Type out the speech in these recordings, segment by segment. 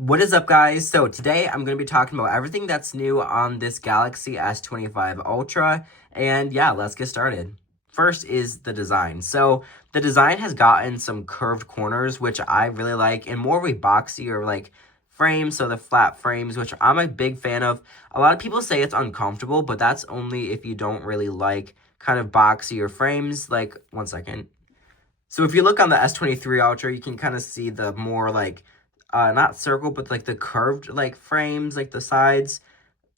What is up, guys? So today I'm going to be talking about everything that's new on this Galaxy S25 Ultra, and yeah, let's get started. First is the design. So the design has gotten some curved corners, which I really like, and more of a boxy or like frames, so the flat frames, which I'm a big fan of. A lot of people say it's uncomfortable, but that's only if you don't really like kind of boxy or frames. Like, one second. So if you look on the S23 Ultra, you can kind of see the more like not circle, but like the curved like frames, like the sides.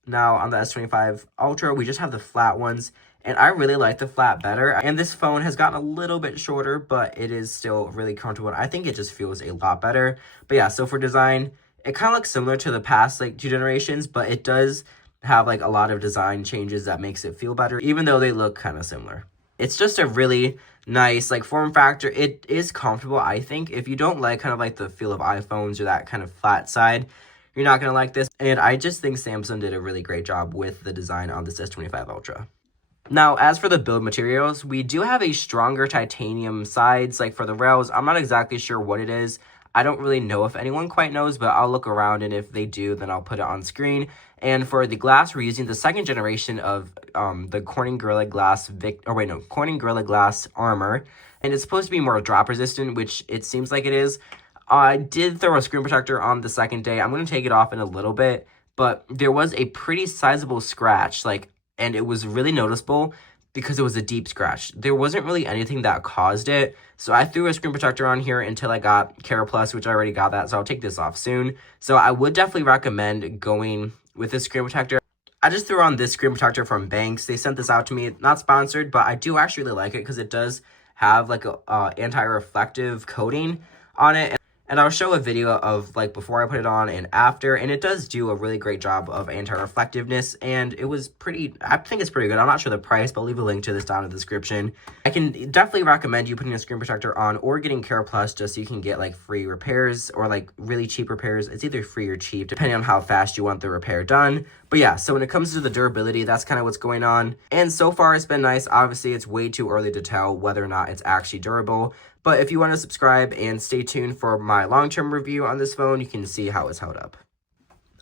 Now on the S25 Ultra, we just have the flat ones, and I really like the flat better. And this phone has gotten a little bit shorter, but it is still really comfortable. I think it just feels a lot better. But yeah, so for design, it kind of looks similar to the past like 2 generations, but it does have like a lot of design changes that makes it feel better, even though they look kind of similar. It's just a really nice like form factor. It is comfortable. I think if you don't like kind of like the feel of iPhones or that kind of flat side, you're not gonna like this. And I just think Samsung did a really great job with the design on this S25 Ultra. Now, as for the build materials, we do have a stronger titanium sides. Like for the rails, I'm not exactly sure what it is. I don't really know if anyone quite knows, but I'll look around, and if they do, then I'll put it on screen. And for the glass, we're using the second generation of the Corning Gorilla Glass Corning Gorilla Glass Armor, and it's supposed to be more drop resistant, which it seems like it is. I did throw a screen protector on the second day. I'm going to take it off in a little bit, but there was a pretty sizable scratch, and it was really noticeable because it was a deep scratch. There wasn't really anything that caused it, so I threw a screen protector on here until I got Care Plus, which I already got that, so I'll take this off soon. So I would definitely recommend going with this screen protector. I just threw on this screen protector from Banks. They sent this out to me, not sponsored, but I do actually really like it because it does have like a anti-reflective coating on it. And I'll show a video of like before I put it on and after, and it does do a really great job of anti-reflectiveness, and it was I think it's pretty good. I'm not sure the price, but I'll leave a link to this down in the description. I can definitely recommend you putting a screen protector on or getting Care Plus just so you can get like free repairs or like really cheap repairs. It's either free or cheap depending on how fast you want the repair done. But yeah, so when it comes to the durability, that's kind of what's going on. And so far it's been nice. Obviously, it's way too early to tell whether or not it's actually durable. But if you want to subscribe and stay tuned for my long-term review on this phone, you can see how it's held up.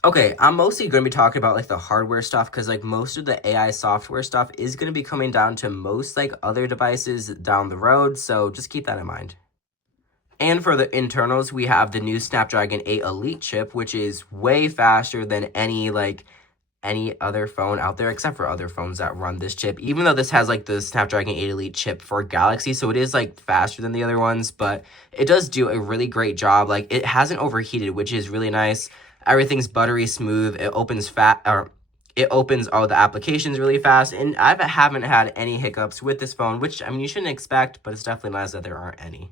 Okay, I'm mostly going to be talking about like the hardware stuff because like most of the AI software stuff is going to be coming down to most like other devices down the road. So just keep that in mind. And for the internals, we have the new Snapdragon 8 Elite chip, which is way faster than any other phone out there except for other phones that run this chip, even though this has like the Snapdragon 8 Elite chip for Galaxy, so it is like faster than the other ones, but it does do a really great job. Like, it hasn't overheated, which is really nice. Everything's buttery smooth. It opens all the applications really fast, and I haven't had any hiccups with this phone, which I mean you shouldn't expect, but it's definitely nice that there aren't any.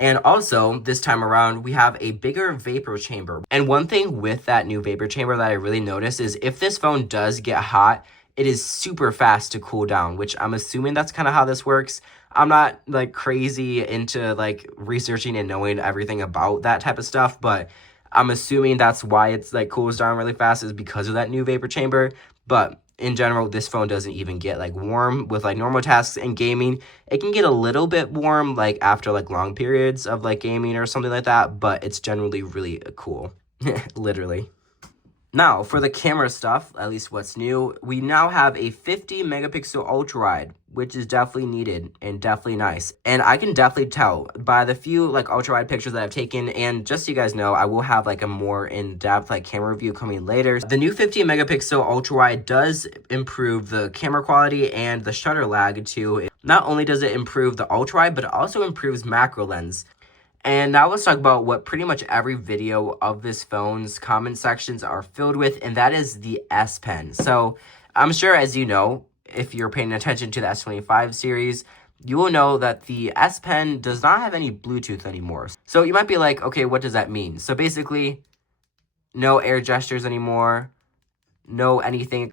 And also, this time around, we have a bigger vapor chamber. And one thing with that new vapor chamber that I really noticed is if this phone does get hot, it is super fast to cool down, which I'm assuming that's kind of how this works. I'm not like crazy into like researching and knowing everything about that type of stuff, but I'm assuming that's why it's like cools down really fast is because of that new vapor chamber. But in general, this phone doesn't even get like warm with like normal tasks and gaming. It can get a little bit warm like after like long periods of like gaming or something like that, but it's generally really cool. Literally. Now, for the camera stuff, at least what's new, we now have a 50 megapixel ultra wide, which is definitely needed and definitely nice. And I can definitely tell by the few like ultra wide pictures that I've taken, and just so you guys know, I will have like a more in-depth like camera review coming later. The new 50 megapixel ultra wide does improve the camera quality and the shutter lag too. Not only does it improve the ultra wide, but it also improves macro lens. And now let's talk about what pretty much every video of this phone's comment sections are filled with, and that is the S Pen. So I'm sure, as you know, if you're paying attention to the S25 series, you will know that the S Pen does not have any Bluetooth anymore. So you might be like, okay, what does that mean? So basically, no air gestures anymore, no anything,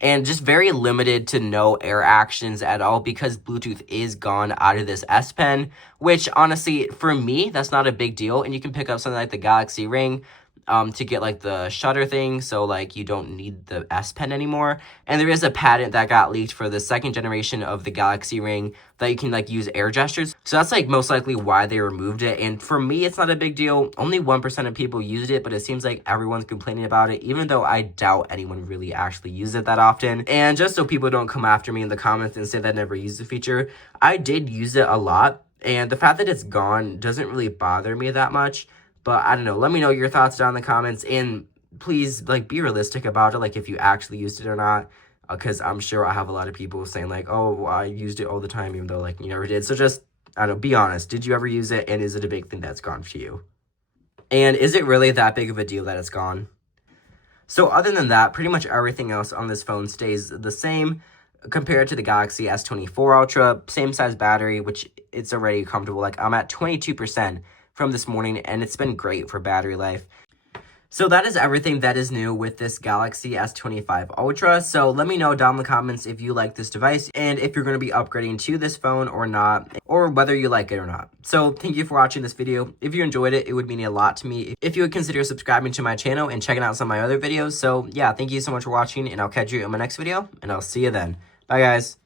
and just very limited to no air actions at all because Bluetooth is gone out of this S Pen, which honestly, for me, that's not a big deal. And you can pick up something like the Galaxy Ring. to get like the shutter thing, so like you don't need the S Pen anymore. And there is a patent that got leaked for the second generation of the Galaxy Ring that you can like use air gestures. So that's like most likely why they removed it. And for me, it's not a big deal. Only 1% of people used it, but it seems like everyone's complaining about it, even though I doubt anyone really actually used it that often. And just so people don't come after me in the comments and say that I never used the feature, I did use it a lot. And the fact that it's gone doesn't really bother me that much. But I don't know. Let me know your thoughts down in the comments. And please, like, be realistic about it. Like, if you actually used it or not. Because I'm sure I have a lot of people saying, like, oh, I used it all the time, even though, like, you never did. So just, I don't know, be honest. Did you ever use it? And is it a big thing that's gone for you? And is it really that big of a deal that it's gone? So other than that, pretty much everything else on this phone stays the same compared to the Galaxy S24 Ultra. Same size battery, which it's already comfortable. Like, I'm at 22% from this morning, and it's been great for battery life. So that is everything that is new with this Galaxy S25 Ultra. So let me know down in the comments if you like this device and if you're going to be upgrading to this phone or not, or whether you like it or not. So thank you for watching this video. If you enjoyed it, it would mean a lot to me if you would consider subscribing to my channel and checking out some of my other videos. So yeah, thank you so much for watching, and I'll catch you in my next video, and I'll see you then. Bye, guys.